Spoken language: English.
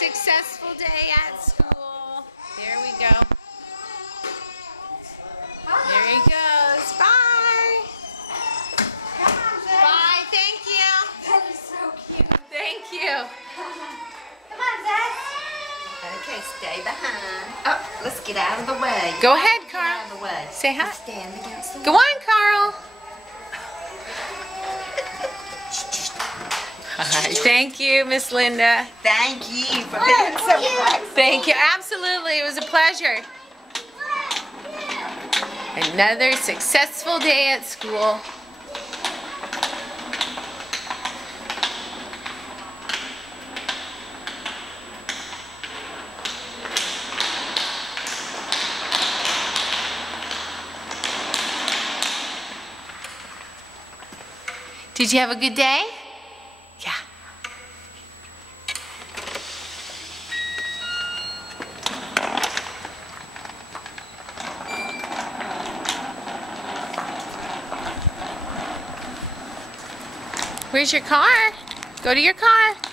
successful day at school. There we go. There he goes. Bye. Bye. Thank you. That is so cute. Thank you. Come on, Zach. Okay, stay behind. Oh, let's get out of the way. Go ahead, Get Carl. out of the way. Say hi. Stand against the Go on, Carl. Hi. Thank you, Miss Linda. Thank you for being so flexible. Thank you. Absolutely. It was a pleasure. Another successful day at school. Did you have a good day? Yeah. Where's your car? Go to your car.